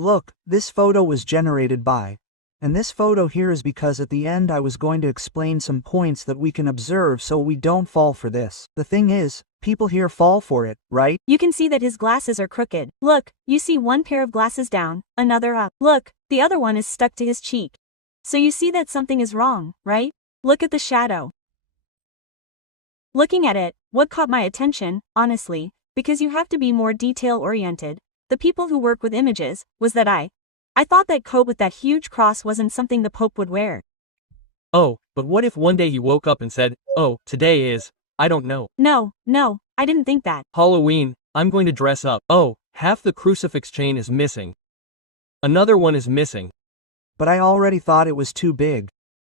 Look, this photo was generated by. And this photo here is because at the end I was going to explain some points that we can observe so we don't fall for this. The thing is, people here fall for it, right? You can see that his glasses are crooked. Look, you see one pair of glasses down, another up. Look, the other one is stuck to his cheek. So you see that something is wrong, right? Look at the shadow. Looking at it, what caught my attention, honestly, because you have to be more detail-oriented, the people who work with images, was that I thought that coat with that huge cross wasn't something the Pope would wear. Oh, but what if one day he woke up and said, "Oh, today is, I don't know, No, I didn't think that. Halloween, I'm going to dress up. Oh, half the crucifix chain is missing. Another one is missing." But I already thought it was too big.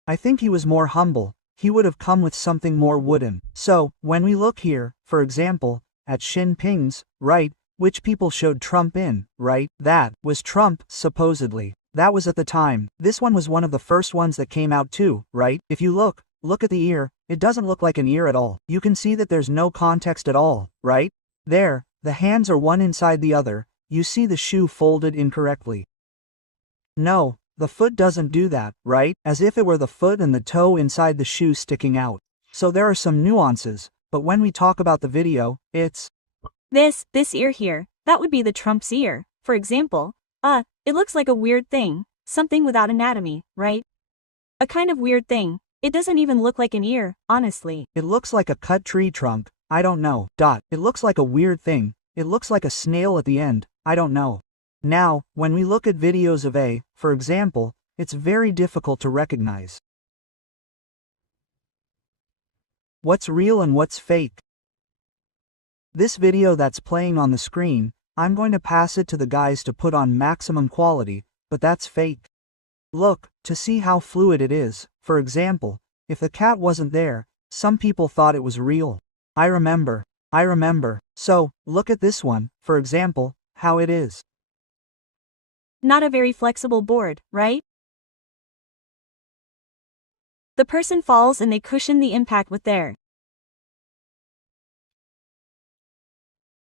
I think he was more humble. He would have come with something more wooden. So, when we look here, for example, at Xi Jinping's, right, which people showed Trump in, right? That was Trump, supposedly. That was at the time. This one was one of the first ones that came out too, right? If you look at the ear, it doesn't look like an ear at all. You can see that there's no context at all, right? There, the hands are one inside the other. You see the shoe folded incorrectly. No, the foot doesn't do that, right? As if it were the foot and the toe inside the shoe sticking out. So there are some nuances, but when we talk about the video, it's This ear here, that would be the Trump's ear, for example. It looks like a weird thing, something without anatomy, right? A kind of weird thing. It doesn't even look like an ear, honestly. It looks like a cut tree trunk. I don't know. It looks like a weird thing. It looks like a snail at the end. I don't know. Now, when we look at videos of A, for example, it's very difficult to recognize what's real and what's fake. This video that's playing on the screen, I'm going to pass it to the guys to put on maximum quality, but that's fake. Look, to see how fluid it is. For example, if the cat wasn't there, some people thought it was real. I remember. So, look at this one, for example, how it is. Not a very flexible board, right? The person falls and they cushion the impact with their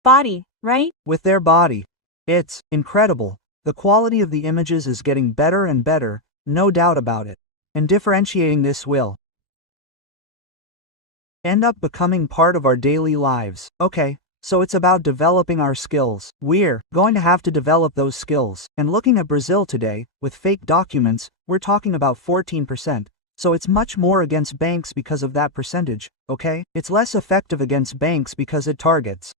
body, right? With their body. It's incredible. The quality of the images is getting better and better, no doubt about it. And differentiating this will end up becoming part of our daily lives. Okay, so it's about developing our skills. We're going to have to develop those skills. And looking at Brazil today, with fake documents, we're talking about 14%. So it's much more against banks because of that percentage, okay? It's less effective against banks because it targets